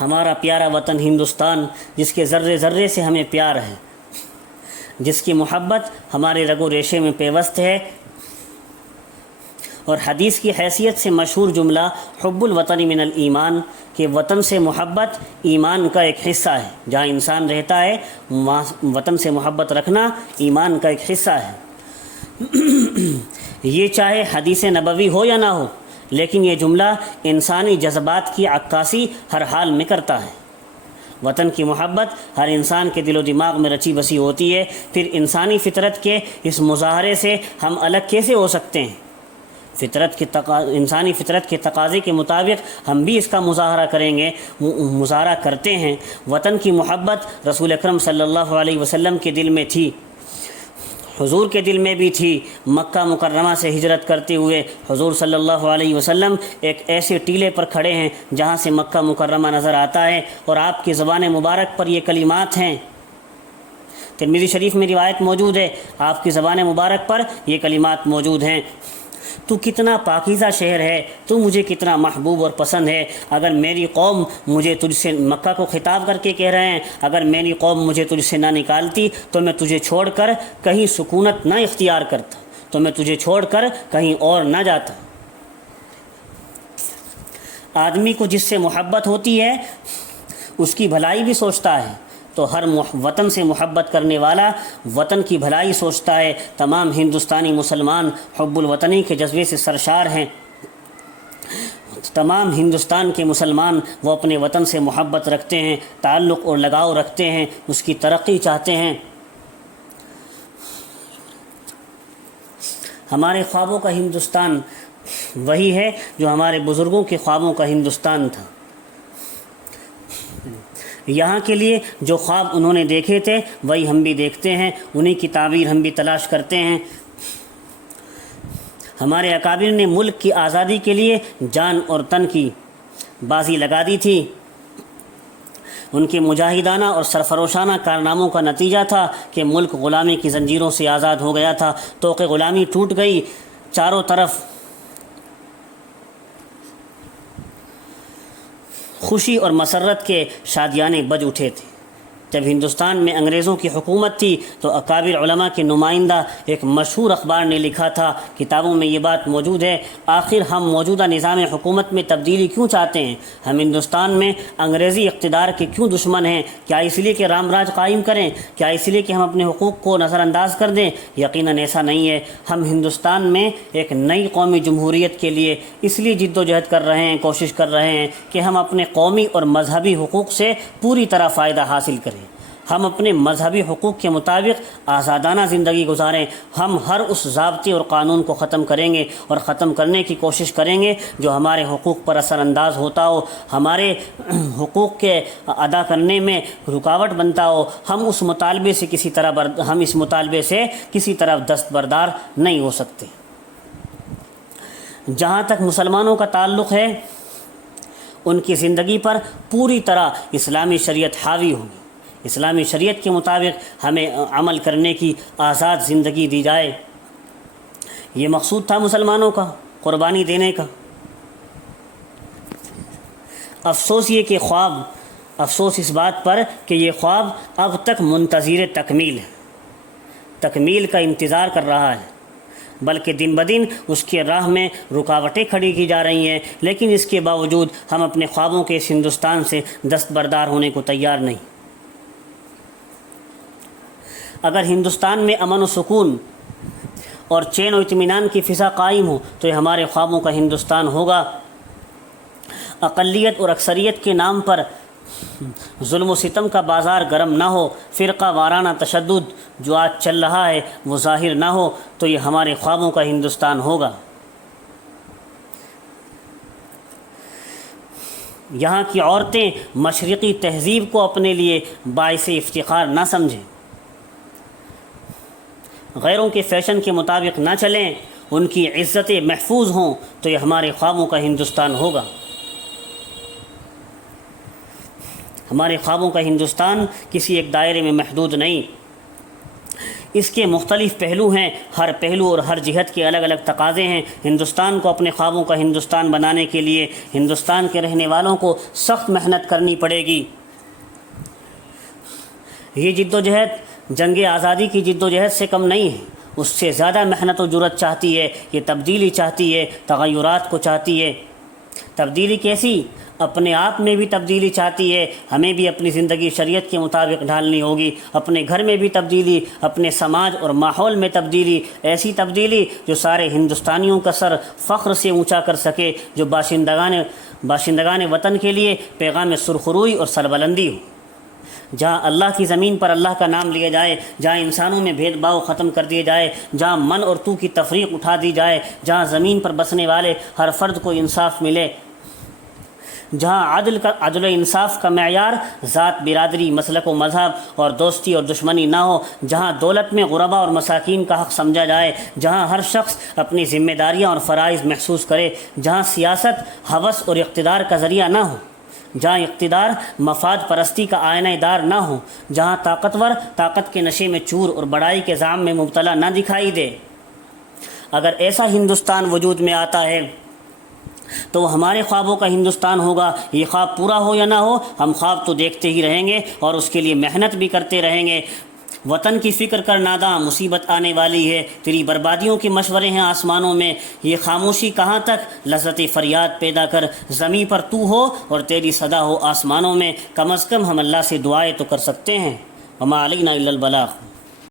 ہمارا پیارا وطن ہندوستان، جس کے ذرے ذرے سے ہمیں پیار ہے، جس کی محبت ہمارے رگ و ریشے میں پیوست ہے، اور حدیث کی حیثیت سے مشہور جملہ حب الوطن من الایمان کہ وطن سے محبت ایمان کا ایک حصہ ہے۔ جہاں انسان رہتا ہے وہاں وطن سے محبت رکھنا ایمان کا ایک حصہ ہے۔ یہ چاہے حدیث نبوی ہو یا نہ ہو، لیکن یہ جملہ انسانی جذبات کی عکاسی ہر حال میں کرتا ہے۔ وطن کی محبت ہر انسان کے دل و دماغ میں رچی بسی ہوتی ہے، پھر انسانی فطرت کے اس مظاہرے سے ہم الگ کیسے ہو سکتے ہیں؟ انسانی فطرت کے تقاضے کے مطابق ہم بھی اس کا مظاہرہ کرتے ہیں۔ وطن کی محبت رسول اکرم صلی اللہ علیہ وسلم کے دل میں تھی، حضور کے دل میں بھی تھی۔ مکہ مکرمہ سے ہجرت کرتے ہوئے حضور صلی اللہ علیہ وسلم ایک ایسے ٹیلے پر کھڑے ہیں جہاں سے مکہ مکرمہ نظر آتا ہے، اور آپ کی زبان مبارک پر یہ کلمات ہیں۔ ترمذی شریف میں روایت موجود ہے، آپ کی زبان مبارک پر یہ کلمات موجود ہیں: تو کتنا پاکیزہ شہر ہے، تو مجھے کتنا محبوب اور پسند ہے۔ اگر میری قوم مجھے تجھ سے، مکہ کو خطاب کر کے کہہ رہے ہیں، اگر میری قوم مجھے تجھ سے نہ نکالتی تو میں تجھے چھوڑ کر کہیں سکونت نہ اختیار کرتا، تو میں تجھے چھوڑ کر کہیں اور نہ جاتا۔ آدمی کو جس سے محبت ہوتی ہے اس کی بھلائی بھی سوچتا ہے، تو ہر وطن سے محبت کرنے والا وطن کی بھلائی سوچتا ہے۔ تمام ہندوستانی مسلمان حب الوطنی کے جذبے سے سرشار ہیں۔ تمام ہندوستان کے مسلمان وہ اپنے وطن سے محبت رکھتے ہیں، تعلق اور لگاؤ رکھتے ہیں، اس کی ترقی چاہتے ہیں۔ ہمارے خوابوں کا ہندوستان وہی ہے جو ہمارے بزرگوں کے خوابوں کا ہندوستان تھا۔ یہاں کے لیے جو خواب انہوں نے دیکھے تھے وہی ہم بھی دیکھتے ہیں، انہی کی تعبیر ہم بھی تلاش کرتے ہیں۔ ہمارے اکابر نے ملک کی آزادی کے لیے جان اور تن کی بازی لگا دی تھی۔ ان کے مجاہدانہ اور سرفروشانہ کارناموں کا نتیجہ تھا کہ ملک غلامی کی زنجیروں سے آزاد ہو گیا تھا، طوق غلامی ٹوٹ گئی، چاروں طرف خوشی اور مسرت کے شادیانے بج اٹھے تھے۔ جب ہندوستان میں انگریزوں کی حکومت تھی تو اکابر علماء کے نمائندہ ایک مشہور اخبار نے لکھا تھا، کتابوں میں یہ بات موجود ہے، آخر ہم موجودہ نظام حکومت میں تبدیلی کیوں چاہتے ہیں؟ ہم ہندوستان میں انگریزی اقتدار کے کیوں دشمن ہیں؟ کیا اس لیے کہ رام راج قائم کریں؟ کیا اس لیے کہ ہم اپنے حقوق کو نظر انداز کر دیں؟ یقیناً ایسا نہیں ہے۔ ہم ہندوستان میں ایک نئی قومی جمہوریت کے لیے اس لیے جد و جہد کر رہے ہیں، کوشش کر رہے ہیں کہ ہم اپنے قومی اور مذہبی حقوق سے پوری طرح فائدہ حاصل کریں، ہم اپنے مذہبی حقوق کے مطابق آزادانہ زندگی گزاریں۔ ہم ہر اس ضابطے اور قانون کو ختم کریں گے اور ختم کرنے کی کوشش کریں گے جو ہمارے حقوق پر اثر انداز ہوتا ہو، ہمارے حقوق کے ادا کرنے میں رکاوٹ بنتا ہو۔ ہم اس مطالبے سے کسی طرح دستبردار نہیں ہو سکتے۔ جہاں تک مسلمانوں کا تعلق ہے، ان کی زندگی پر پوری طرح اسلامی شریعت حاوی ہوگی۔ اسلامی شریعت کے مطابق ہمیں عمل کرنے کی آزاد زندگی دی جائے، یہ مقصود تھا مسلمانوں کا، قربانی دینے کا۔ افسوس اس بات پر کہ یہ خواب اب تک منتظر تکمیل کا انتظار کر رہا ہے، بلکہ دن بدن اس کے راہ میں رکاوٹیں کھڑی کی جا رہی ہیں، لیکن اس کے باوجود ہم اپنے خوابوں کے اس ہندوستان سے دستبردار ہونے کو تیار نہیں۔ اگر ہندوستان میں امن و سکون اور چین و اطمینان کی فضا قائم ہو تو یہ ہمارے خوابوں کا ہندوستان ہوگا۔ اقلیت اور اکثریت کے نام پر ظلم و ستم کا بازار گرم نہ ہو، فرقہ وارانہ تشدد جو آج چل رہا ہے وہ ظاہر نہ ہو، تو یہ ہمارے خوابوں کا ہندوستان ہوگا۔ یہاں کی عورتیں مشرقی تہذیب کو اپنے لیے باعث افتخار نہ سمجھیں، غیروں کے فیشن کے مطابق نہ چلیں، ان کی عزتیں محفوظ ہوں، تو یہ ہمارے خوابوں کا ہندوستان ہوگا۔ ہمارے خوابوں کا ہندوستان کسی ایک دائرے میں محدود نہیں، اس کے مختلف پہلو ہیں، ہر پہلو اور ہر جہت کے الگ الگ تقاضے ہیں۔ ہندوستان کو اپنے خوابوں کا ہندوستان بنانے کے لیے ہندوستان کے رہنے والوں کو سخت محنت کرنی پڑے گی۔ یہ جد و جہد جنگ آزادی کی جد و جہد سے کم نہیں ہے، اس سے زیادہ محنت و جرأت چاہتی ہے، یہ تبدیلی چاہتی ہے، تغیرات کو چاہتی ہے۔ تبدیلی کیسی؟ اپنے آپ میں بھی تبدیلی چاہتی ہے، ہمیں بھی اپنی زندگی شریعت کے مطابق ڈھالنی ہوگی، اپنے گھر میں بھی تبدیلی، اپنے سماج اور ماحول میں تبدیلی، ایسی تبدیلی جو سارے ہندوستانیوں کا سر فخر سے اونچا کر سکے، جو باشندگان وطن کے لیے پیغام سرخروئی اور سربلندی ہو۔ جہاں اللہ کی زمین پر اللہ کا نام لیا جائے، جہاں انسانوں میں بھید بھاؤ ختم کر دیے جائے، جہاں من اور تو کی تفریق اٹھا دی جائے، جہاں زمین پر بسنے والے ہر فرد کو انصاف ملے، جہاں عدل و انصاف کا معیار ذات، برادری، مسلک و مذہب اور دوستی اور دشمنی نہ ہو، جہاں دولت میں غربا اور مساکین کا حق سمجھا جائے، جہاں ہر شخص اپنی ذمہ داریاں اور فرائض محسوس کرے، جہاں سیاست ہوس اور اقتدار کا ذریعہ نہ ہو، جہاں اقتدار مفاد پرستی کا آئینہ دار نہ ہو، جہاں طاقتور طاقت کے نشے میں چور اور بڑائی کے زعم میں مبتلا نہ دکھائی دے۔ اگر ایسا ہندوستان وجود میں آتا ہے تو وہ ہمارے خوابوں کا ہندوستان ہوگا۔ یہ خواب پورا ہو یا نہ ہو، ہم خواب تو دیکھتے ہی رہیں گے اور اس کے لیے محنت بھی کرتے رہیں گے۔ وطن کی فکر کر ناداں، مصیبت آنے والی ہے، تیری بربادیوں کے مشورے ہیں آسمانوں میں، یہ خاموشی کہاں تک، لذت فریاد پیدا کر، زمیں پر تو ہو اور تیری صدا ہو آسمانوں میں۔ کم از کم ہم اللہ سے دعائیں تو کر سکتے ہیں۔ وما علینا الا البلاغ۔